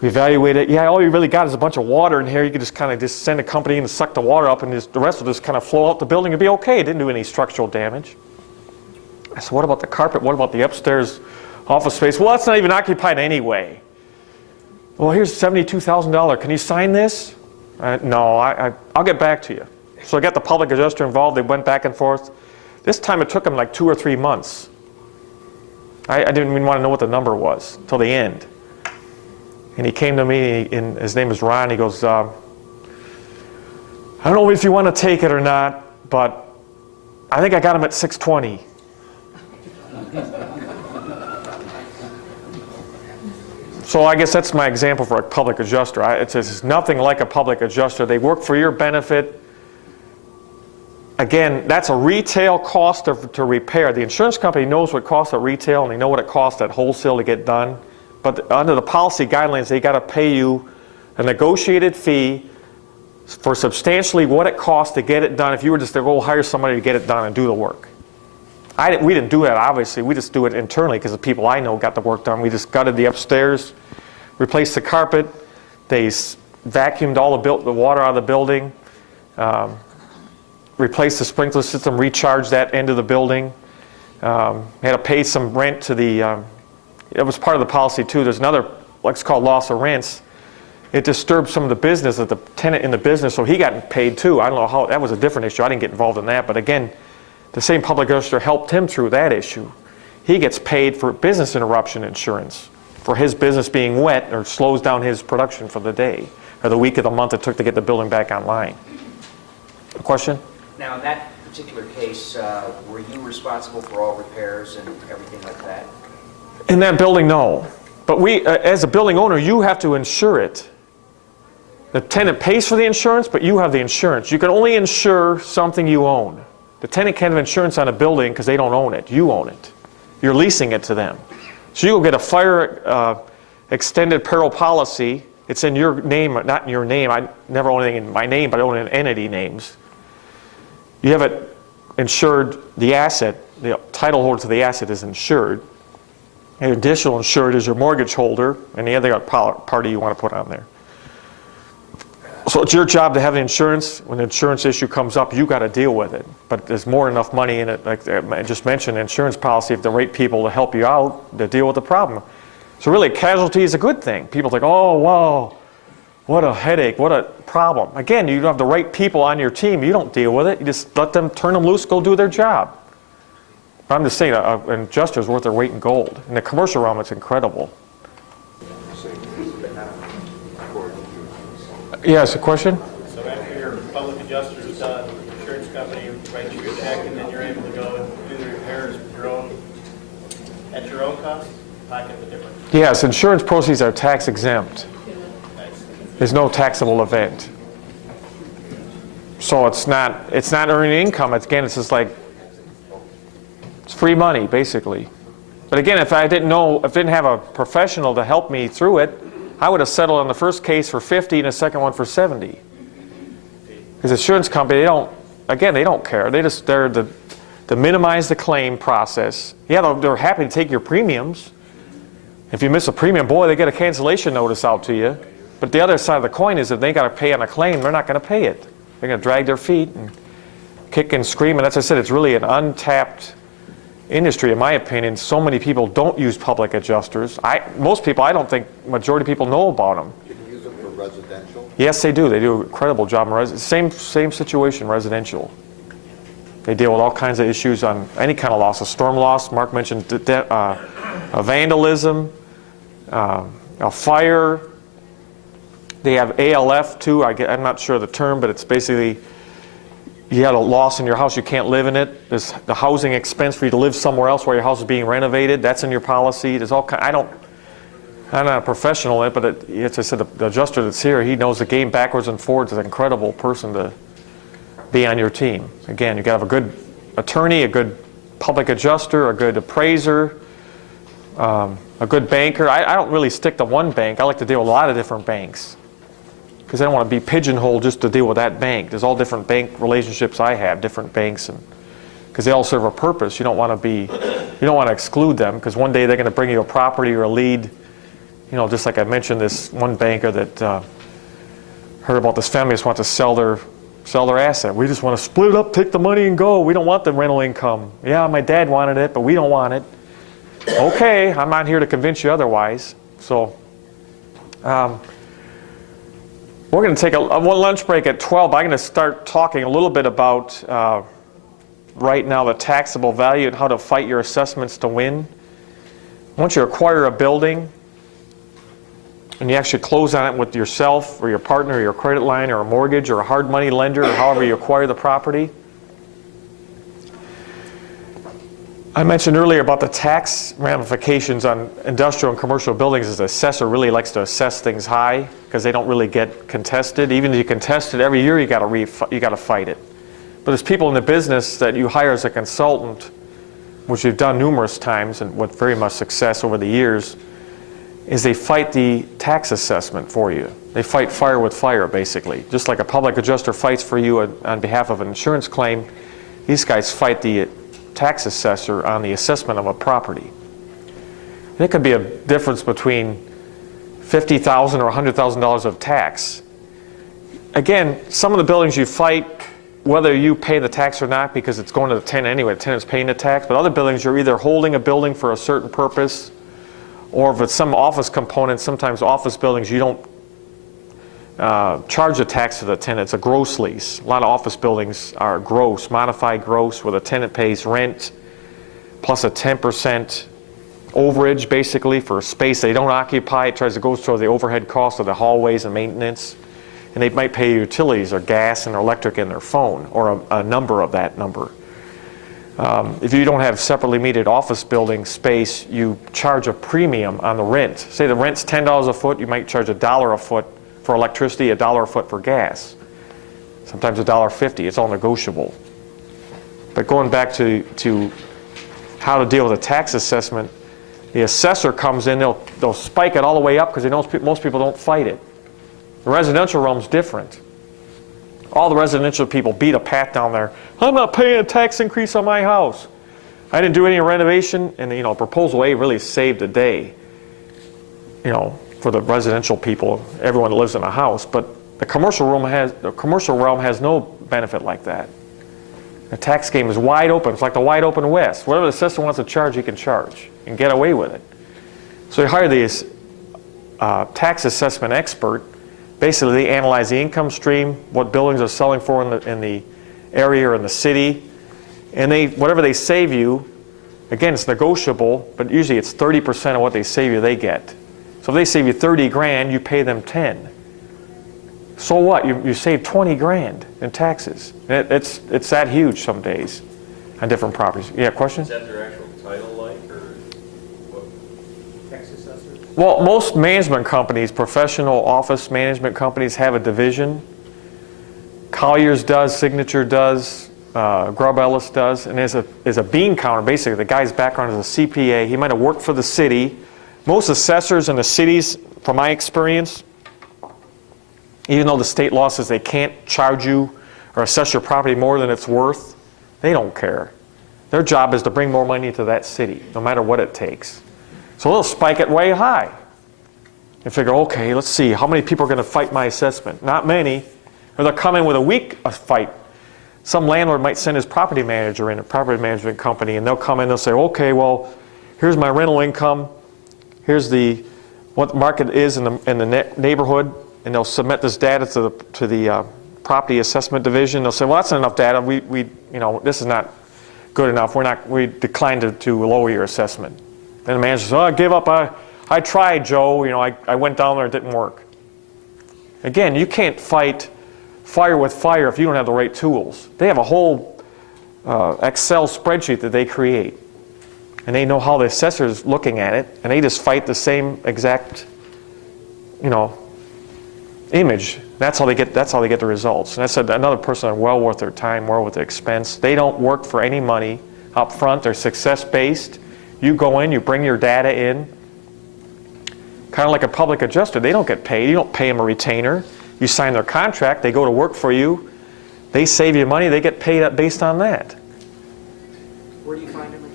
we evaluated it. Yeah, all you really got is a bunch of water in here. You could just kind of just send a company in to suck the water up, and the rest will just kind of flow out the building and be okay. It didn't do any structural damage. I said, what about the carpet? What about the upstairs office space? Well, that's not even occupied anyway. Well, here's $72,000. Can you sign this? No, I'll get back to you. So I got the public adjuster involved. They went back and forth. This time it took them like 2 or 3 months. I didn't even want to know what the number was till the end. And he came to me, and his name is Ron. He goes, I don't know if you want to take it or not, but I think I got him at 620. So I guess that's my example for a public adjuster. It's nothing like a public adjuster. They work for your benefit. Again, that's a retail cost to repair. The insurance company knows what it costs at retail, and they know what it costs at wholesale to get done. But under the policy guidelines, they got to pay you a negotiated fee for substantially what it costs to get it done if you were just to go hire somebody to get it done and do the work. We didn't do that, obviously. We just do it internally because the people I know got the work done. We just gutted the upstairs, replaced the carpet. They vacuumed all the water out of the building, replaced the sprinkler system, recharged that end of the building. Had to pay some rent to the, it was part of the policy too. There's another, what's called loss of rents. It disturbed some of the business of the tenant in the business, so he got paid too. I don't know how, that was a different issue. I didn't get involved in that, but again, the same public adjuster helped him through that issue. He gets paid for business interruption insurance for his business being wet or slows down his production for the day or the week of the month it took to get the building back online. A question? Now, in that particular case, were you responsible for all repairs and everything like that? In that building, no. But we, as a building owner, you have to insure it. The tenant pays for the insurance, but you have the insurance. You can only insure something you own. The tenant can't have insurance on a building because they don't own it. You own it. You're leasing it to them. So you go get a fire extended peril policy. It's in your name, not in your name. I never own anything in my name, but I own in entity names. You have it insured, the asset, the title holder to the asset is insured. An additional insured is your mortgage holder and the other party you want to put on there. So it's your job to have the insurance. When the insurance issue comes up, you got to deal with it. But there's more than enough money in it. Like I just mentioned, insurance policy, if the right people to help you out, to deal with the problem. So really, casualty is a good thing. People think, oh, wow, what a headache, what a problem. Again, you don't have the right people on your team. You don't deal with it. You just let them, turn them loose, go do their job. But I'm just saying, an adjuster is worth their weight in gold. In the commercial realm, it's incredible. Yes, a question? So after your public adjuster is done, the insurance company writes you a check, and then you're able to go and do the repairs at your own cost, pocket the difference. Yes, insurance proceeds are tax exempt. Nice. There's no taxable event. So it's not earning income. Again, it's just like, it's free money, basically. But again, if I didn't have a professional to help me through it, I would have settled on the first case for 50 and the second one for 70. Because the insurance company, they don't care. They're to minimize the claim process. Yeah, they're happy to take your premiums. If you miss a premium, boy, they get a cancellation notice out to you. But the other side of the coin is if they got to pay on a claim, they're not going to pay it. They're going to drag their feet and kick and scream. And as I said, it's really an untapped industry, in my opinion. So many people don't use public adjusters. Most people, I don't think, majority of people know about them. Can you use them for residential? Yes, they do. They do an incredible job in same situation, residential. They deal with all kinds of issues on any kind of loss, a storm loss. Mark mentioned a vandalism, a fire. They have ALF too. I'm not sure of the term, but it's basically you had a loss in your house, you can't live in it. There's the housing expense for you to live somewhere else while your house is being renovated. That's in your policy. There's all kind. I'm not a professional in it, but as I said, the adjuster that's here, he knows the game backwards and forwards. Is an incredible person to be on your team. Again, you got to have a good attorney, a good public adjuster, a good appraiser, a good banker. I don't really stick to one bank. I like to deal with a lot of different banks, because I don't want to be pigeonholed just to deal with that bank. There's all different bank relationships I have, different banks, and because they all serve a purpose. You don't want to exclude them, because one day they're going to bring you a property or a lead. You know, just like I mentioned, this one banker that heard about this family just want to sell their asset. We just want to split it up, take the money, and go. We don't want the rental income. Yeah, my dad wanted it, but we don't want it. Okay, I'm not here to convince you otherwise. So. We're going to take one lunch break at 12. I'm going to start talking a little bit about right now the taxable value and how to fight your assessments to win. Once you acquire a building and you actually close on it with yourself or your partner or your credit line or a mortgage or a hard money lender or however you acquire the property, I mentioned earlier about the tax ramifications on industrial and commercial buildings is the assessor really likes to assess things high because they don't really get contested. Even if you contest it every year, you got to fight it. But there's people in the business that you hire as a consultant, which we've done numerous times and with very much success over the years, is they fight the tax assessment for you. They fight fire with fire, basically. Just like a public adjuster fights for you on behalf of an insurance claim, these guys fight the tax assessor on the assessment of a property. And it could be a difference between $50,000 or $100,000 of tax. Again, some of the buildings you fight, whether you pay the tax or not, because it's going to the tenant anyway, the tenant's paying the tax, but other buildings you're either holding a building for a certain purpose, or if it's some office component, sometimes office buildings you don't charge a tax to the tenant. It's a gross lease. A lot of office buildings are gross, modified gross, where the tenant pays rent plus a 10% overage, basically, for space they don't occupy. It tries to go toward the overhead cost of the hallways and maintenance. And they might pay utilities or gas and electric and their phone, or a number of that number. If you don't have separately metered office building space, you charge a premium on the rent. Say the rent's $10 a foot, you might charge $1 a foot for electricity, $1 a foot for gas. Sometimes $1.50. It's all negotiable. But going back to how to deal with a tax assessment, the assessor comes in, they'll spike it all the way up because they know most people don't fight it. The residential realm's different. All the residential people beat a pat down there. I'm not paying a tax increase on my house. I didn't do any renovation, and proposal A really saved the day. For the residential people, everyone that lives in a house. But the commercial realm has no benefit like that. The tax game is wide open. It's like the wide open West. Whatever the system wants to charge, he can charge and get away with it. So you hire these tax assessment expert. Basically, they analyze the income stream, what buildings are selling for in the area or in the city, and whatever they save you, again, it's negotiable, but usually it's 30% of what they save you they get. So if they save you 30 grand, you pay them 10. So what? You save 20 grand in taxes. It's that huge some days on different properties. Yeah, question? Is that their actual title like, or what? Tax assessors? Well, most management companies, professional office management companies, have a division. Colliers does, Signature does, Grubb Ellis does, and is a bean counter. Basically, the guy's background is a CPA. He might have worked for the city. Most assessors in the cities, from my experience, even though the state law says they can't charge you or assess your property more than it's worth, they don't care. Their job is to bring more money to that city, no matter what it takes. So they'll spike it way high and figure, okay, let's see, how many people are going to fight my assessment? Not many. Or they'll come in with a weak fight. Some landlord might send his property manager in, a property management company, and they'll come in and they'll say, okay, well, here's my rental income. Here's what the market is in the neighborhood, and they'll submit this data to the property assessment division. They'll say, well, that's not enough data. This is not good enough. We declined to lower your assessment. Then the manager says, oh, I gave up. I tried, Joe. I went down there. It didn't work. Again, you can't fight fire with fire if you don't have the right tools. They have a whole Excel spreadsheet that they create. And they know how the assessor's looking at it, and they just fight the same exact, image. That's how they get the results. And I said another person well worth their time, well worth their expense. They don't work for any money up front. They're success-based. You go in, you bring your data in. Kind of like a public adjuster. They don't get paid. You don't pay them a retainer. You sign their contract. They go to work for you. They save you money. They get paid based on that. Where do you find them again?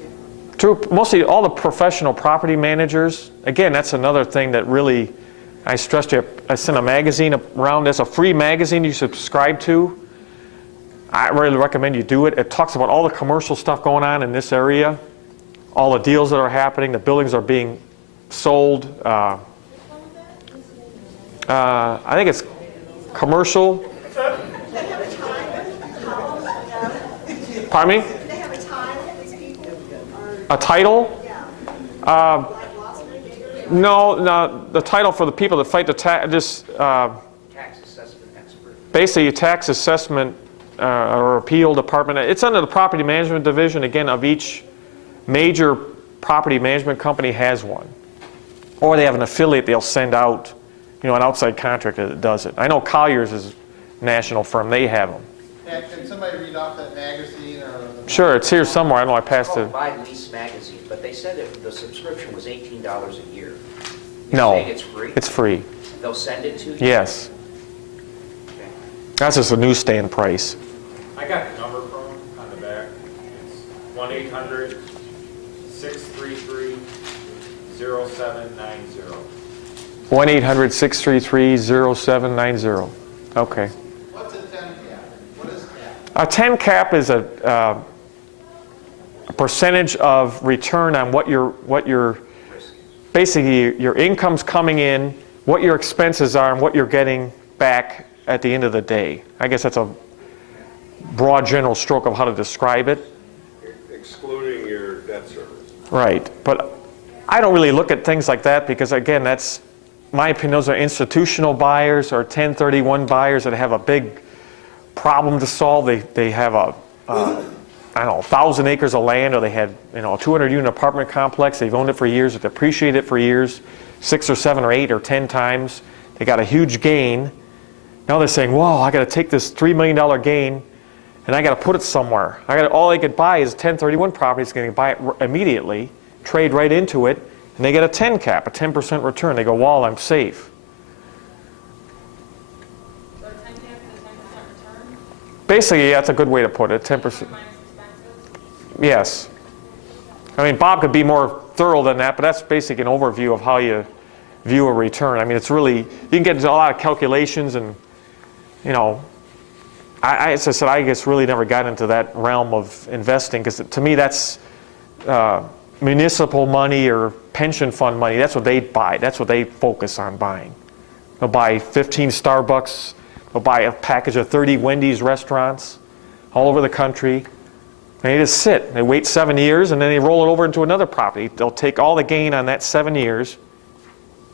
Mostly all the professional property managers. Again, that's another thing that really, I stressed to you. I sent a magazine around. There's a free magazine you subscribe to. I really recommend you do it. It talks about all the commercial stuff going on in this area, all the deals that are happening, the buildings are being sold. I think it's commercial. Pardon me? They have a time, these people? A title? Yeah. No, the title for the people that fight the tax, Tax assessment expert. basically a tax assessment or appeal department. It's under the property management division, again, of each major property management company has one. Or they have an affiliate they'll send out, an outside contractor that does it. I know Colliers is a national firm, they have them. Can somebody read off that magazine or? Sure, it's here somewhere. I know I passed It's it. called Buy Lease Magazine, but they said that the subscription was $18 a year. You're No, saying it's free? it's free. They'll send it to you? Yes. Okay. That's just a newsstand price. I got the number from them on the back. It's 1-800-633-0790. 1-800-633-0790. Okay. What's a 10 cap? What is cap? A 10 cap is a percentage of return on what your basically your income's coming in, what your expenses are, and what you're getting back at the end of the day. I guess that's a broad general stroke of how to describe it. Excluding your debt service. Right, but I don't really look at things like that because, again, that's, my opinion, those are institutional buyers or 1031 buyers that have a big problem to solve. They have I don't know, 1,000 acres of land, or they had, a 200-unit apartment complex. They've owned it for years, they've appreciated it for years, 6 or 7 or 8 or 10 times. They got a huge gain. Now they're saying, "Whoa, I got to take this $3 million gain, and I got to put it somewhere. All they could buy is 1031 properties. Going to buy it immediately, trade right into it, and they get a 10 cap, a 10% return. They go, "Well, I'm safe." So 10 cap is a 10% return? Basically, that's a good way to put it. 10%. Minus expenses? Yes. I mean, Bob could be more thorough than that, but that's basically an overview of how you view a return. I mean, it's really, you can get into a lot of calculations and, as I said, I guess really never got into that realm of investing because to me that's municipal money or pension fund money. That's what they buy. That's what they focus on buying. They'll buy 15 Starbucks. They'll buy a package of 30 Wendy's restaurants all over the country. And they just sit. They wait 7 years, and then they roll it over into another property. They'll take all the gain on that 7 years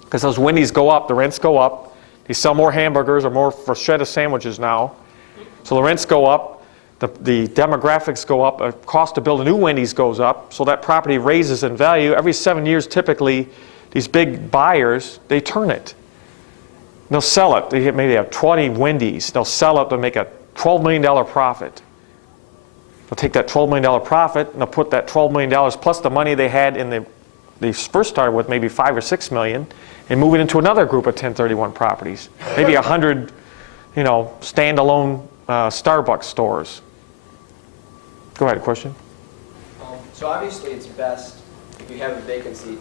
because those Wendy's go up, the rents go up. They sell more hamburgers or more bruschetta sandwiches now. So the rents go up, the demographics go up, the cost to build a new Wendy's goes up, so that property raises in value. Every 7 years, typically, these big buyers, they turn it. They'll sell it. Maybe have 20 Wendy's. They'll sell it to make a $12 million profit. They'll take that $12 million profit and they'll put that $12 million plus the money they had they first started with, maybe $5 or $6 million, and move it into another group of 1031 properties. Maybe 100, standalone Starbucks stores. Go ahead, question? So obviously it's best if you have a vacancy,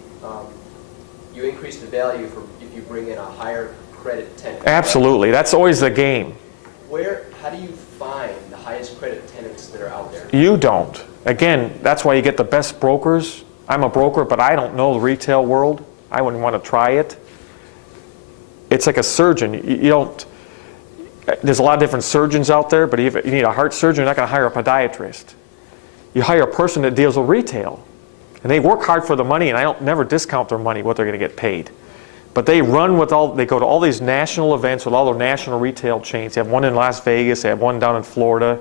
you increase the value if you bring in a higher credit tenant. Absolutely. That's always the game. How do you find the highest credit tenants that are out there? You don't. Again, that's why you get the best brokers. I'm a broker, but I don't know the retail world. I wouldn't want to try it. It's like a surgeon. There's a lot of different surgeons out there, but if you need a heart surgeon, you're not going to hire a podiatrist. You hire a person that deals with retail. And they work hard for the money, and I don't never discount their money, what they're going to get paid. But they they go to all these national events with all their national retail chains. They have one in Las Vegas, they have one down in Florida.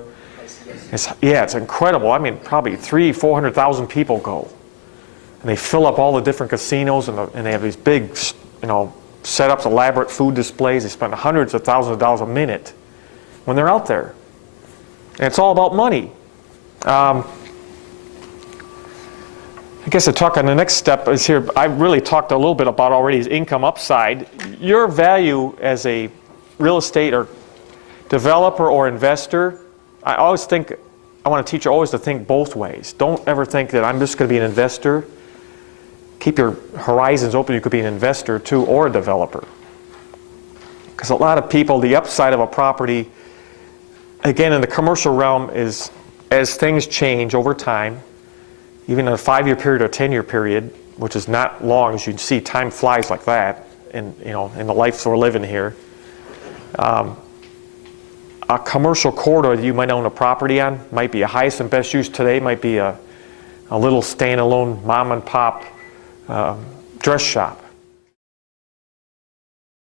It's incredible. I mean, probably 300,000-400,000 people go. And they fill up all the different casinos, and they have these big, setups, elaborate food displays. They spend hundreds of thousands of dollars a minute when they're out there. And it's all about money. I guess to talk on the next step is here, I really talked a little bit about already is income upside. Your value as a real estate or developer or investor, I want to teach you always to think both ways. Don't ever think that I'm just going to be an investor. Keep your horizons open. You could be an investor too, or a developer. Because a lot of people, the upside of a property, again in the commercial realm, is as things change over time, even in a 5-year period or 10-year period, which is not long, as you can see, time flies like that in the life we're living here. A commercial corridor that you might own a property on might be a highest and best use today, might be a little standalone mom and pop dress shop.